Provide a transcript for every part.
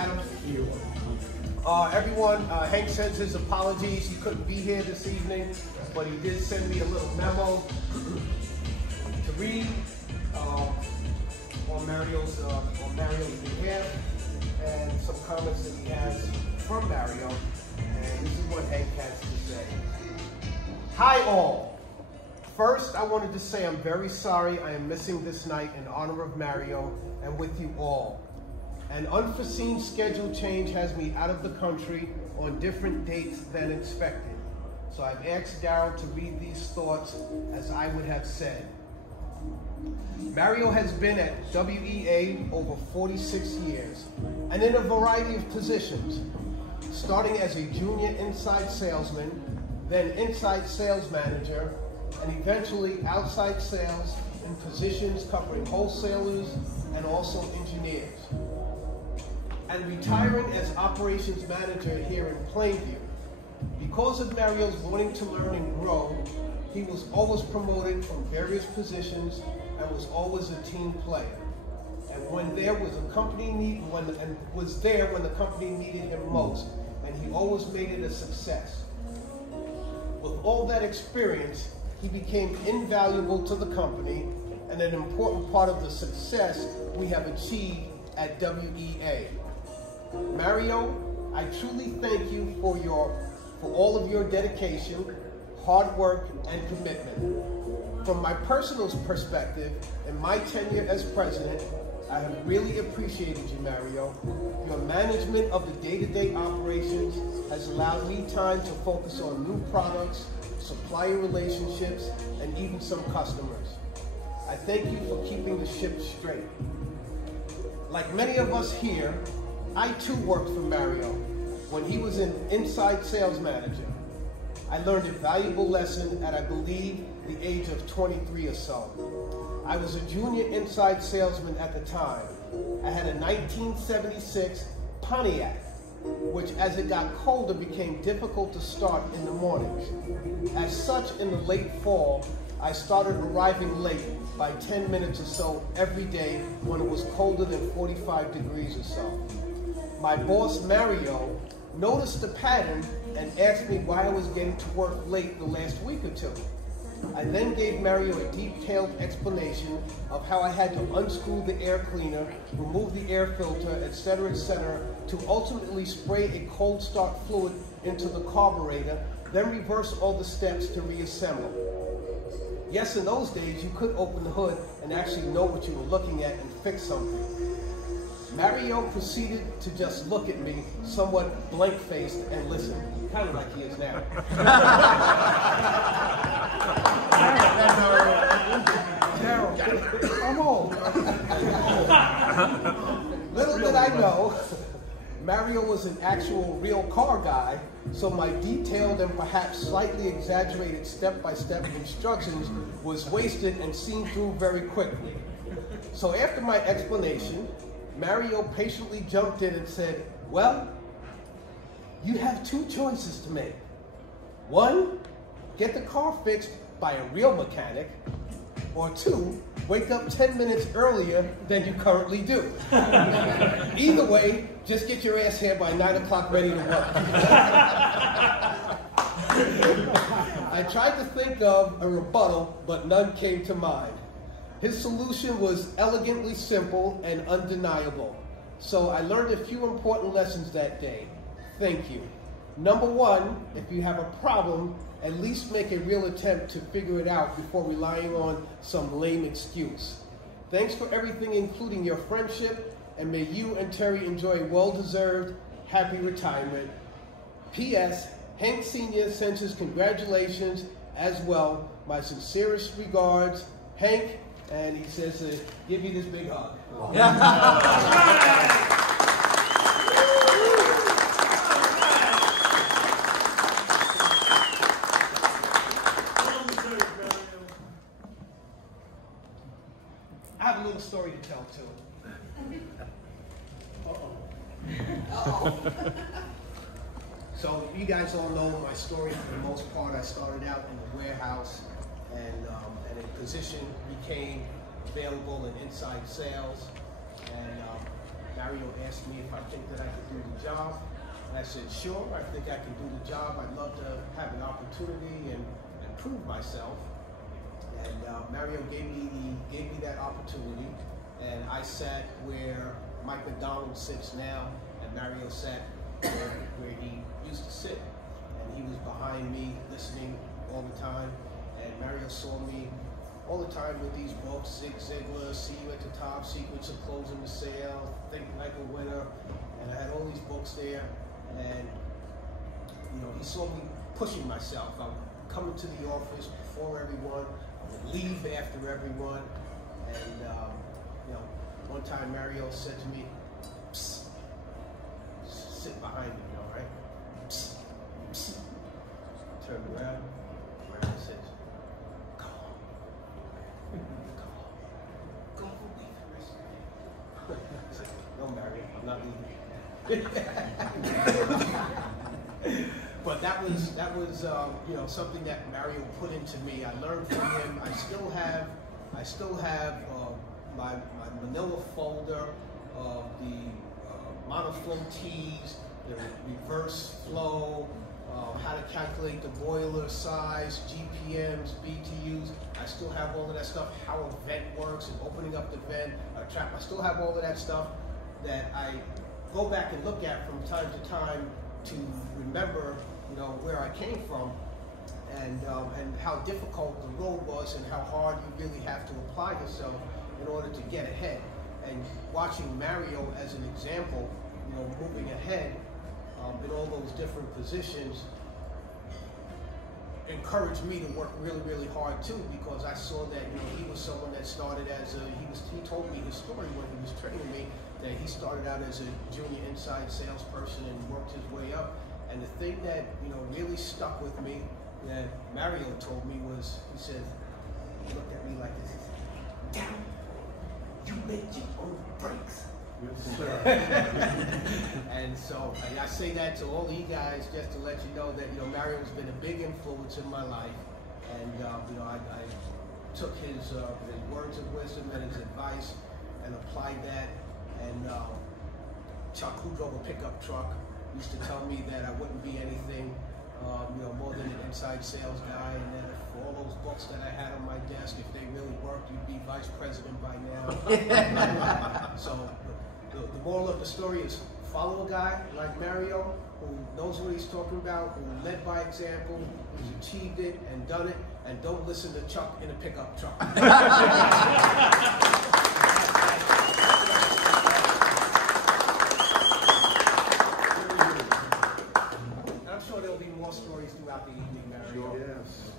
Adam. Everyone, Hank sends his apologies. He couldn't be here this evening, but he did send me a little memo to read on Mario's behalf, and some comments that he has from Mario. And this is what Hank has to say. Hi all. First, I wanted to say I'm very sorry I am missing this night in honor of Mario and with you all. An unforeseen schedule change has me out of the country on different dates than expected. So I've asked Daryl to read these thoughts as I would have said. Mario has been at WEA over 46 years and in a variety of positions, starting as a junior inside salesman, then inside sales manager, and eventually outside sales in positions covering wholesalers and also engineers. And retiring as operations manager here in Plainview. Because of Mario's wanting to learn and grow, he was always promoted from various positions and was always a team player. And when there was a company need, was there when the company needed him most, and he always made it a success. With all that experience, he became invaluable to the company and an important part of the success we have achieved at WEA. Mario, I truly thank you for all of your dedication, hard work, and commitment. From my personal perspective, in my tenure as president, I have really appreciated you, Mario. Your management of the day-to-day operations has allowed me time to focus on new products, supplier relationships, and even some customers. I thank you for keeping the ship straight. Like many of us here, I too worked for Mario when he was an inside sales manager. I learned a valuable lesson at, I believe, the age of 23 or so. I was a junior inside salesman at the time. I had a 1976 Pontiac, which as it got colder became difficult to start in the mornings. As such, in the late fall, I started arriving late by 10 minutes or so every day when it was colder than 45 degrees or so. My boss, Mario, noticed the pattern and asked me why I was getting to work late the last week or two. I then gave Mario a detailed explanation of how I had to unscrew the air cleaner, remove the air filter, etc., to ultimately spray a cold start fluid into the carburetor, then reverse all the steps to reassemble. Yes, in those days, you could open the hood and actually know what you were looking at and fix something. Mario proceeded to just look at me, somewhat blank-faced, and listen, kind of like he is now. Daryl, I'm old. Little did I know, Mario was an actual real car guy, so my detailed and perhaps slightly exaggerated step-by-step instructions was wasted and seen through very quickly. So after my explanation, Mario patiently jumped in and said, well, you have two choices to make. One, get the car fixed by a real mechanic, or two, wake up 10 minutes earlier than you currently do. Either way, just get your ass here by 9 o'clock ready to work. I tried to think of a rebuttal, but none came to mind. His solution was elegantly simple and undeniable. So I learned a few important lessons that day. Thank you. Number one, if you have a problem, at least make a real attempt to figure it out before relying on some lame excuse. Thanks for everything, including your friendship, and may you and Terry enjoy well-deserved happy retirement. P.S. Hank Sr. sends his congratulations as well. My sincerest regards, Hank. And he says to give you this big hug. I have a little story to tell too. So you guys all know my story for the most part. I started out in the warehouse and a position became available in inside sales. And Mario asked me if I think that I could do the job. And I said, sure, I think I can do the job. I'd love to have an opportunity and prove myself. And Mario gave me that opportunity. And I sat where Mike McDonald sits now, and Mario sat where he used to sit. And he was behind me, listening all the time. And Mario saw me all the time with these books, Zig Ziglar, See You at the Top, Secrets of Closing the Sale, Think Like a Winner. And I had all these books there. And you know, he saw me pushing myself. I would come into the office before everyone, I would leave after everyone. And you know, one time Mario said to me, "Psst, sit behind me, all right?" Psst, psst. I turned around, Mario said, "Go on, go on, go on, leave the rest of the day." I was like, "No, Mario, I'm not leaving." But that was you know, something that Mario put into me. I learned from him. I still have my manila folder of the monoflow tees, the reverse flow, how to calculate the boiler size, GPMs, BTUs. I still have all of that stuff, how a vent works and opening up the vent, trap. I still have all of that stuff that I go back and look at from time to time to remember, you know, where I came from and how difficult the road was and how hard you really have to apply yourself in order to get ahead. And watching Mario as an example, you know, moving ahead in all those different positions encouraged me to work really, really hard too, because I saw that, you know, he was someone that started as he told me his story when he was training me, that he started out as a junior inside salesperson and worked his way up. And the thing that, you know, really stuck with me that Mario told me was, he said, he looked at me like this, he said, "Down, you make your own breaks." Yes, sir. And so I say that to all of you guys just to let you know that, you know, Mario's been a big influence in my life. And, you know, I took his words of wisdom and his advice and applied that. And Chuck, who drove a pickup truck, used to tell me that I wouldn't be anything, you know, more than an inside sales guy, and that if all those books that I had on my desk, if they really worked, you'd be vice president by now. So the moral of the story is follow a guy like Mario, who knows what he's talking about, who led by example, who's achieved it and done it, and don't listen to Chuck in a pickup truck. Stories throughout the evening, Mario. Yes.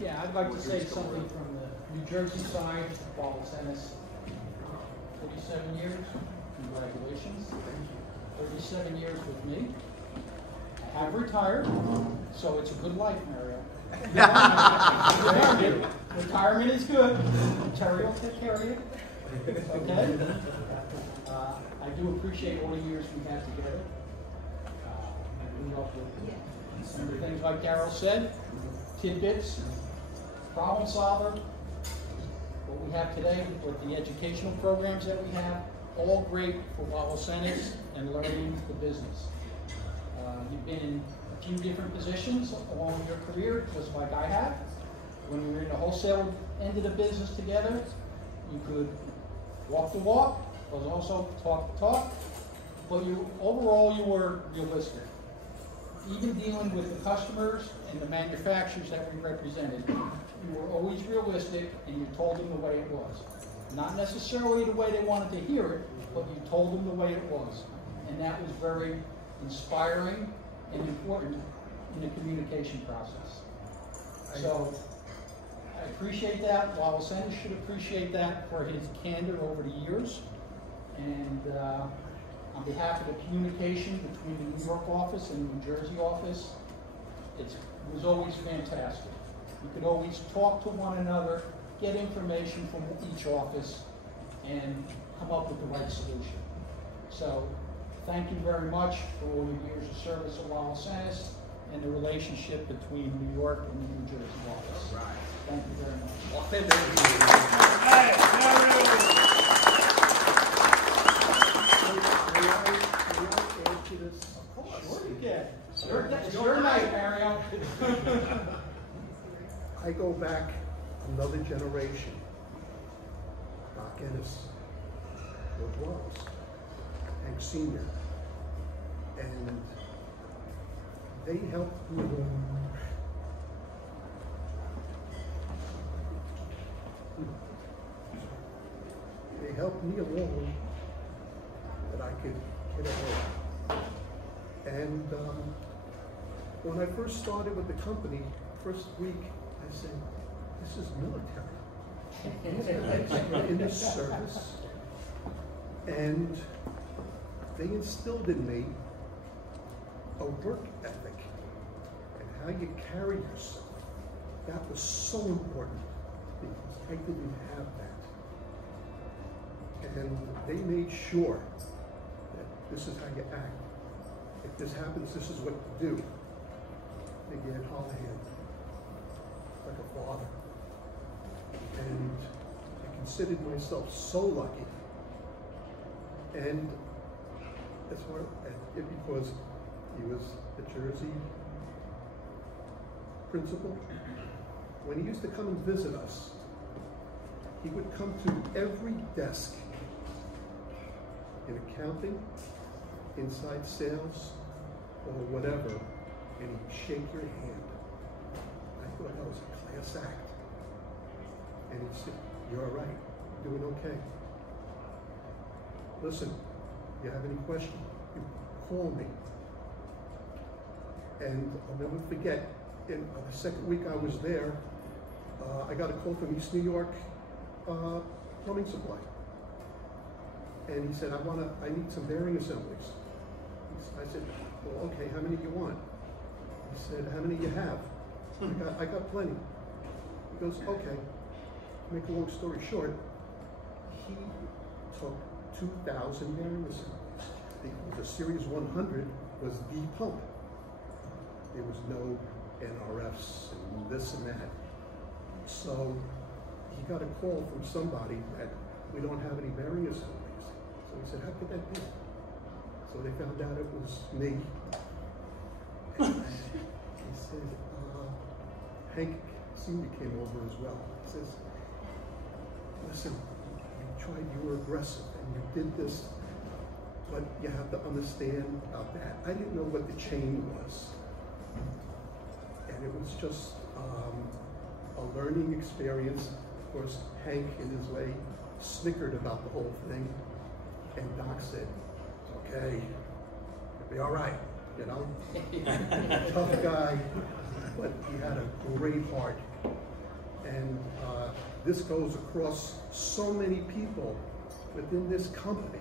Yeah, I'd like to say something from the New Jersey side. Wallace Eannace, 37 years. Congratulations. 37 years with me. I have retired, so it's a good life, Mario. Retirement is good. Terry will take care of you. Okay? I do appreciate all the years we had together. I grew up with some of the things like Darryl said, tidbits, problem solver, what we have today with the educational programs that we have, all great for Wallace Eannace and learning the business. You've been in a few different positions along your career, just like I have. When we were in the wholesale end of the business together, you could walk the walk, but also talk the talk, but overall you were realistic. Even dealing with the customers and the manufacturers that we represented, you were always realistic and you told them the way it was. Not necessarily the way they wanted to hear it, but you told them the way it was. And that was very inspiring and important in the communication process. So I appreciate that. Wallace Eannace should appreciate that for his candor over the years. And on behalf of the communication between the New York office and the New Jersey office, it was always fantastic. You could always talk to one another, get information from each office, and come up with the right solution. So thank you very much for all your years of service at Wallace Eannace and the relationship between New York and the New Jersey office. All right. Thank you very much. Well, thank you. Sure you can. It's your night, Mario. I go back another generation. Doc Ennis, George Wallace, Hank Sr. And they helped me. They helped me along that I could get ahead. And when I first started with the company, first week, I said, this is military. In this service. And they instilled in me a work ethic and how you carry yourself. That was so important because I didn't have that. And they made sure that this is how you act. If this happens, this is what to do. They gave Holohan like a father. And I considered myself so lucky. And that's why, because he was the Jersey principal. When he used to come and visit us, he would come to every desk in accounting, inside sales, or whatever, and he'd shake your hand. I thought that was a class act. And he'd say, you're all right, you're doing okay. Listen, if you have any questions, you call me. And I'll never forget, in the second week I was there, I got a call from East New York Plumbing Supply. And he said, I need some bearing assemblies. I said, well, okay, how many do you want? He said, how many do you have? I got plenty. He goes, okay. To make a long story short, he took 2,000 bearing assemblies. The Series 100 was the pump. There was no NRFs and this and that. So he got a call from somebody that we don't have any bearing assemblies. So he said, how could that be? So they found out it was me. And he said, Hank Sr. came over as well. He says, listen, you were aggressive and you did this, but you have to understand about that. I didn't know what the chain was. And it was just a learning experience. Of course, Hank, in his way, snickered about the whole thing. And Doc said, okay, you'll be all right, you know? Tough guy, but he had a great heart. And this goes across so many people within this company.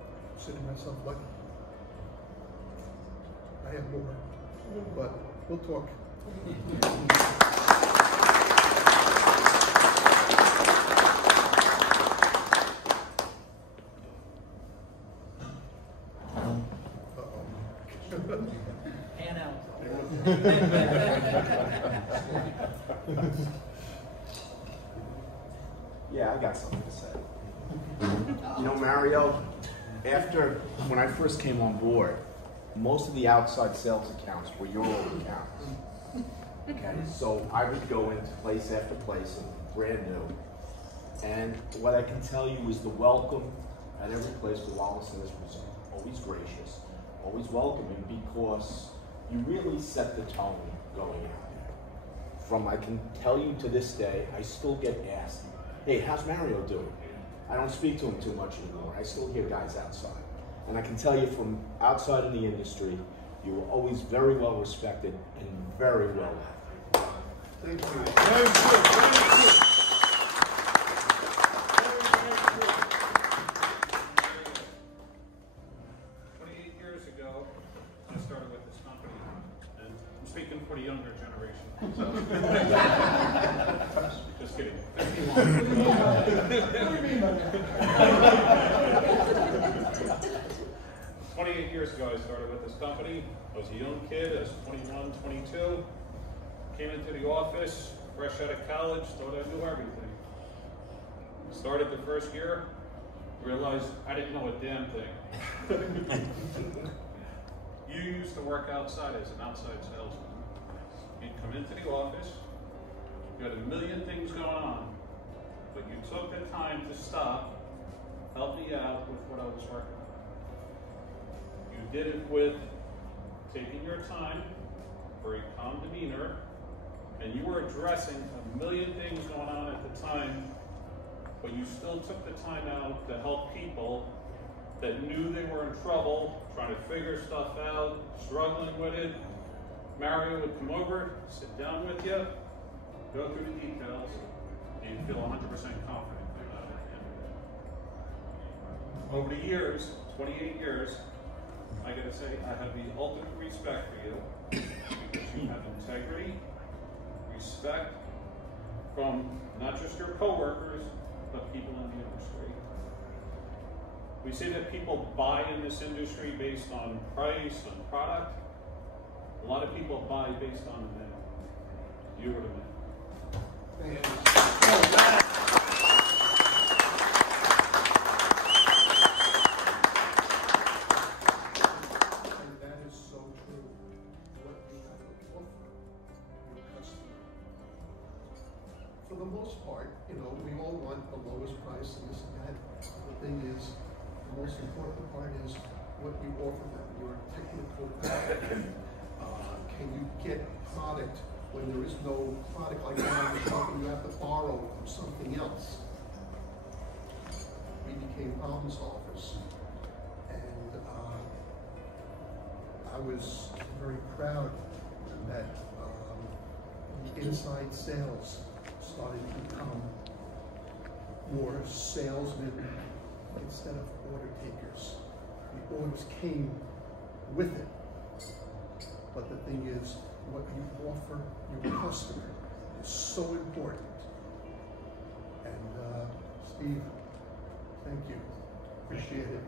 I'm considering myself lucky. I have more, but we'll talk. Pan out. Yeah, I got something to say. You know, Mario, when I first came on board, most of the outside sales accounts were your old accounts. Okay, so I would go into place after place, and brand new. And what I can tell you is the welcome at every place with Wallace Eannace was always gracious, always welcoming, because you really set the tone going out there. I can tell you to this day, I still get asked, hey, how's Mario doing? I don't speak to him too much anymore. I still hear guys outside. And I can tell you from outside in the industry, you were always very well respected and very well loved. Thank you. Very good. Very good. 28 years ago, I started with this company, and I'm speaking for the younger generation. So. Just kidding. What do you mean by that? 28 years ago, I started with this company. I was a young kid, I was 21, 22. Came into the office, fresh out of college, thought I knew everything. Started the first year, realized I didn't know a damn thing. You used to work outside as an outside salesman. You'd come into the office, you had a million things going on, but you took the time to stop, help me out with what I was working on. You did it with taking your time, very calm demeanor, and you were addressing a million things going on at the time, but you still took the time out to help people that knew they were in trouble, trying to figure stuff out, struggling with it. Mario would come over, sit down with you, go through the details, and you feel 100% confident about it. Over the years, 28 years, I gotta say, I have the ultimate respect for you because you have integrity, respect from not just your coworkers, but people in the industry. We say that people buy in this industry based on price and product. A lot of people buy based on the name. You were the man. Thank you. And that is so true. What you have to offer your customer. For the most part, you know, we all want the lowest price and this and that. The thing is, the most important part is what you offer them, your technical value. Can you get product when there is no product like that in the shop and you have to borrow from something else? We became problem solvers. And I was very proud that the inside sales started to become more salesmen instead of order takers. The orders came with it. But the thing is, what you offer your customer is so important. And Steve, thank you. Appreciate it.